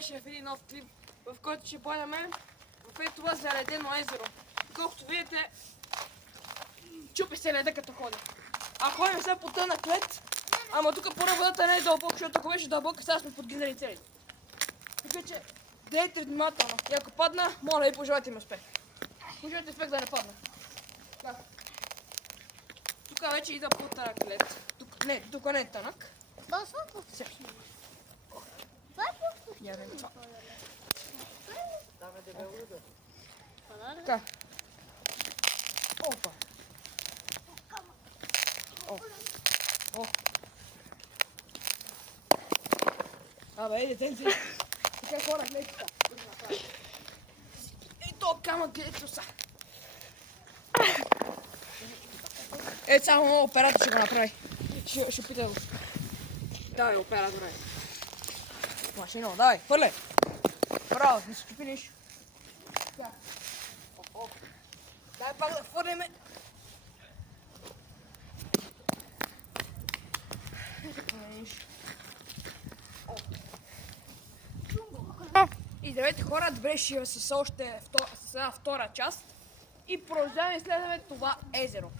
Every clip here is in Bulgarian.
беше в един нов клип, в който ще бъдем в това заредено езеро. Колкото видите, чупи се леда като ходи. А ходим сега по тънък лед, ама тук първо водата не е дълбока, защото ако беше дълбока, сега сме подгинали целите. Така че, дейте внимателно. И ако падна, моля и пожелайте ми успех. Пожелайте успех да не падна. Тук вече ида по-тънък лед. Тук не е тънък. Това е просто Я вим това. Давай да бе луда. Така. Опа. О. Абе, иде. Така хора, гледайте са. И то камък, ето са. Ето само оператор ще го направи. Ще пита го. Давай, оператора. Машино, давай, хвърляй. Браво, не се чупи нищо. Така. Дай пак да хвърляме. И здравейте хора, добре ще с още втора част и продължаваме и следваме това езеро.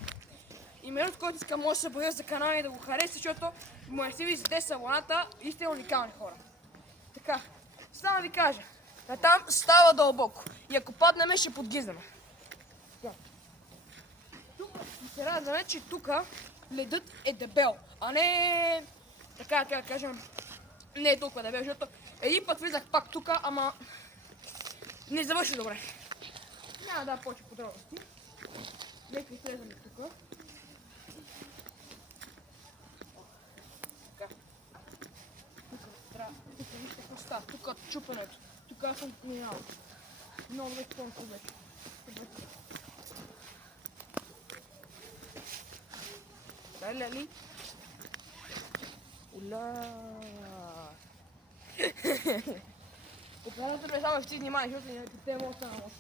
И между който искам може да се абонира за канала и да го хареса, защото му е си ви за 10 абоната и сте уникални хора. Така, само ви кажа, там става дълбоко и ако паднем ще подгизнем. Тук се радваме, че тук ледът е дебел, а не така да кажем, не е толкова дебел, защото един път влизах пак тук, ама не завърши добре. Няма да повече подробности. Нека излезем тук. Така. Тук вижте какво става. Тук чупенето. Тук аз съм минал. Много вече тонко вече. Лали. Ула. Оператор ме само ще внимание, защото не те моста на мост.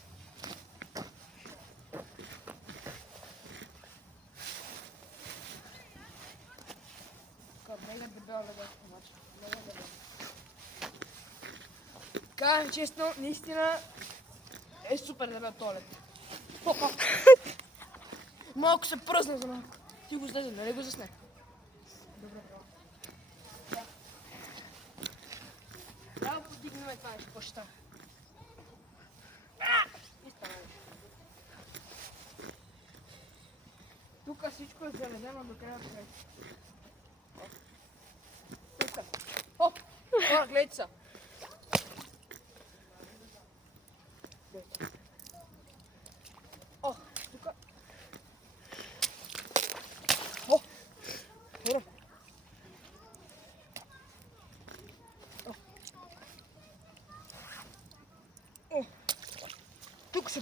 Мега дебел леда, обаче. Мега дебел. Кажем честно, наистина е супер дебел туалет. Малко се пръсна за малко. Ти го слезе, нали го засне? Добре, браво. Трябва да подигнем това нещо, какво ще стане. И стане. Тук всичко е заледено до края на края. Тук. О! О, гледайте са. О, тук. О! Хора. О! Тук се